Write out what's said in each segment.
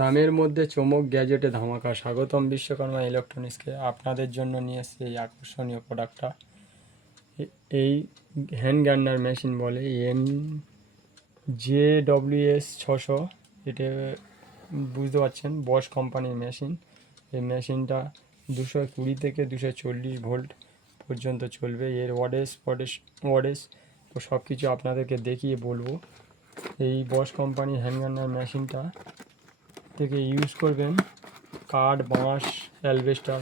দামের মধ্যে চমক, গ্যাজেটে ধামাকা। স্বাগতম বিশ্বকর্মা ইলেকট্রনিক্সকে। আপনাদের জন্য নিয়ে এসেছে এই আকর্ষণীয় প্রোডাক্টটা। এই হ্যান্ড গার্নার মেশিন বলে JWS 600। এটা বুঝতে পারছেন, বস কোম্পানির মেশিন। এই মেশিনটা 220 থেকে 240 ভোল্ট পর্যন্ত চলবে। এর ওয়াটেজ ও সব কিছু আপনাদেরকে দেখিয়ে বলবো। এই বস কোম্পানির হ্যান্ড গার্নার মেশিনটা থেকে ইউজ করবেন, কাঠ, বাঁশ, অ্যালবেস্টার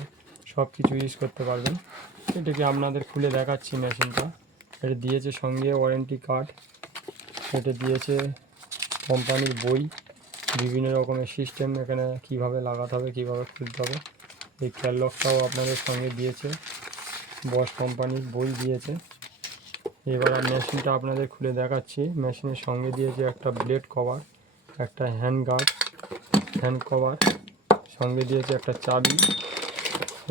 সব কিছু ইউজ করতে পারবেন। এটাকে আপনাদের খুলে দেখাচ্ছি মেশিনটা। এটা দিয়েছে সঙ্গে ওয়ারেন্টি কার্ড, এটা দিয়েছে কোম্পানির বই, বিভিন্ন রকমের সিস্টেম এখানে কিভাবে লাগাতে হবে, কিভাবে খুলতে হবে। এই ক্যাটলগটাও আপনাদের সঙ্গে দিয়েছে, বস কোম্পানির বই দিয়েছে। এবার মেশিনটা আপনাদের খুলে দেখাচ্ছি। মেশিনের সঙ্গে দিয়েছে একটা ব্লেড কভার, একটা হ্যান্ড কভার, সঙ্গে দিয়েছে একটা চাবি।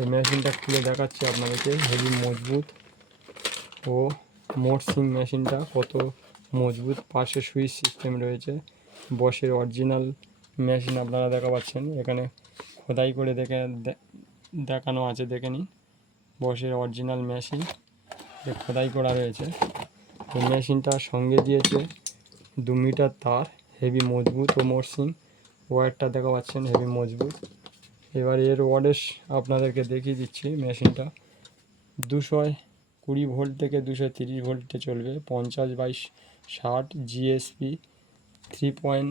এই মেশিনটা খুলে দেখাচ্ছি আপনাদেরকে। হেভি মজবুত ও মসৃণ মেশিনটা, কত মজবুত। পাশে সুইচ সিস্টেম রয়েছে। বসের অরিজিনাল মেশিন আপনারা দেখা পাচ্ছেন। এখানে খোদাই করে দেখানো আছে, দেখে নিন। বসের অরিজিনাল মেশিন খোদাই করা রয়েছে। এই মেশিনটার সঙ্গে দিয়েছে 2 মিটার তার, হেভি মজবুত ও মসৃণ। ওয়্যারটা দেখা পাচ্ছেন, হেভি মজবুত। এবার এর ওয়াটেজ আপনাদেরকে দেখিয়ে দিচ্ছি। মেশিনটা 220 ভোল্ট থেকে 230 ভোল্টে চলবে। 50/60 জিএসপি, 3.0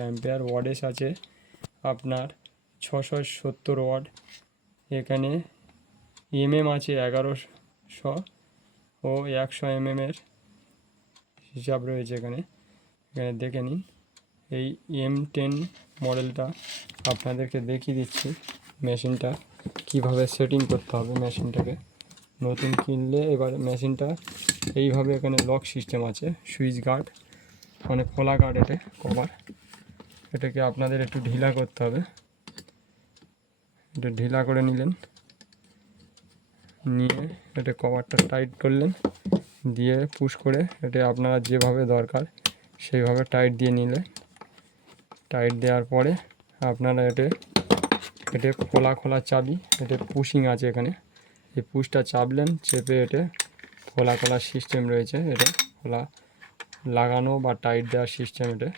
অ্যাম্পিয়ার। ওয়াটেজ আছে আপনার 670 ওয়াট। এখানে আছে 1100 ও 100 এর হিসাব রয়েছে এখানে দেখে নিন। এই M10 মডেলটা আপনাদেরকে দেখিয়ে দিচ্ছি। মেশিনটা কিভাবে সেটিং করতে হবে মেশিনটাকে। নতুন কিনলে এবার মেশিনটা এইভাবে, এখানে লক সিস্টেম আছে, সুইচ গার্ড, মানে খোলা গার্ড, এটা কভার। এটাকে আপনাদের একটু ঢিলা করতে হবে। এটা ঢিলা করে নিয়ে এটা কভারটা টাইট করলেন, দিয়ে পুশ করে এটা আপনারা যেভাবে দরকার সেইভাবে টাইট দিয়ে নিলে। টাইট দেওয়ার পরে আপনারা এটা খোলা চাবি, এটা পুশিং আছে এখানে। এই পুশটা চাপলেন, চেপে এটা খোলা সিস্টেম রয়েছে। এটা খোলা লাগানো বা টাইট দেওয়ার সিস্টেম। এটা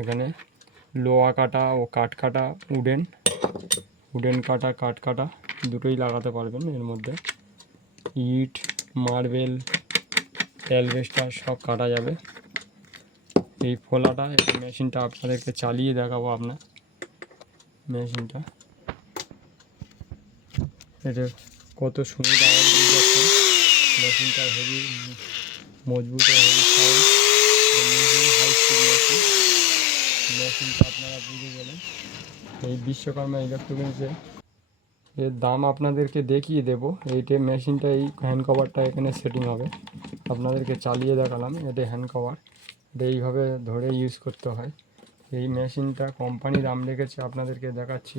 এখানে লোহা কাটা ও কাঠ কাটা, উডেন কাটা, কাঠ কাটা দুটোই লাগাতে পারবেন। এর মধ্যে ইট, মার্বেল, অ্যালবেস্টার সব কাটা যাবে। এই ফোলাটা, এই মেশিনটা আপনাদেরকে চালিয়ে দেখাবো। আপনার মেশিনটা এটা কত সুন্দর আওয়াজ দিচ্ছে। মেশিনটা হেভি মজবুত ও হেভি সাউন্ড। হাই স্পিড মেশিনটা আপনারা বুঝে গেলেন। এই বিশ্বকর্মা ইলেকট্রনিক্সে এর দাম আপনাদেরকে দেখিয়ে দেবো। এইটা মেশিনটা, এই হ্যান্ড কভারটা এখানে সেটিং হবে। আপনাদেরকে চালিয়ে দেখালাম। এটা হ্যান্ড কভার, এটা এইভাবে ধরে ইউজ করতে হয়। এই মেশিনটা কোম্পানির দাম রেখেছে, আপনাদেরকে দেখাচ্ছি।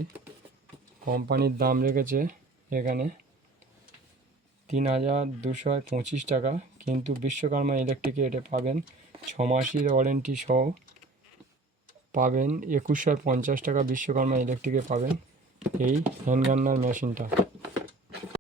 কোম্পানির দাম রেখেছে এখানে 3225 টাকা, কিন্তু বিশ্বকর্মা ইলেকট্রিকে এটা পাবেন 6 মাসের ওয়ারেন্টি সহ পাবেন 2150 টাকা। বিশ্বকর্মা ইলেকট্রিকে পাবেন এই হ্যান্ড গার্নার মেশিনটা।